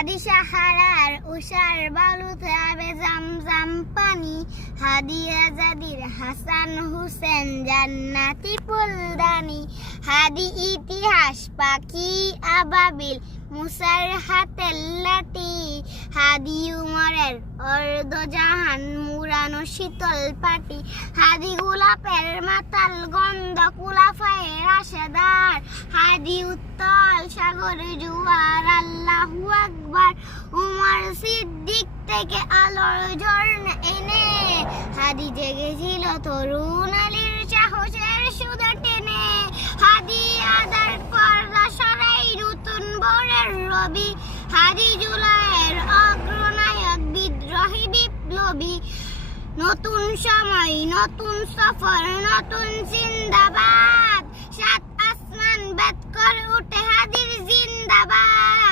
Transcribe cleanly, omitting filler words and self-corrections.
হাদি সাহারার উষার বালুতে আবে জামজাম পানি, হাদি আজাদির হাসান হুসেন জান্নাতি ফুলদানি, হাদি ইতিহাস পাখি আবাবিল মুসার হাতের লাঠি, হাদি উমরের অর্ধজাহান মুরানো শীতল পাটি, হাদি গোলাপের মাতাল গন্ধ কুলাফায়ের আশাদার, হাদি উত্তাল সাগর জুয়ার আল্লাহু আকবার, উমর সিদ্দিক থেকে আলোর ঝর্ণা এনে, হাদি জেগেছিল তরুণ আলীর সাহসের সুধা টেনে, হাদি আদার পর্দা সরাই নতুন ভোরের রবি, হাদি জুলাইয়ের অগ্রনায়ক বিদ্রোহী বিপ্লবী, নতুন সময় নতুন সফর নতুন জিন্দাবাদ, সাত আসমান বেদ করে উঠে হাদির জিন্দাবাদ।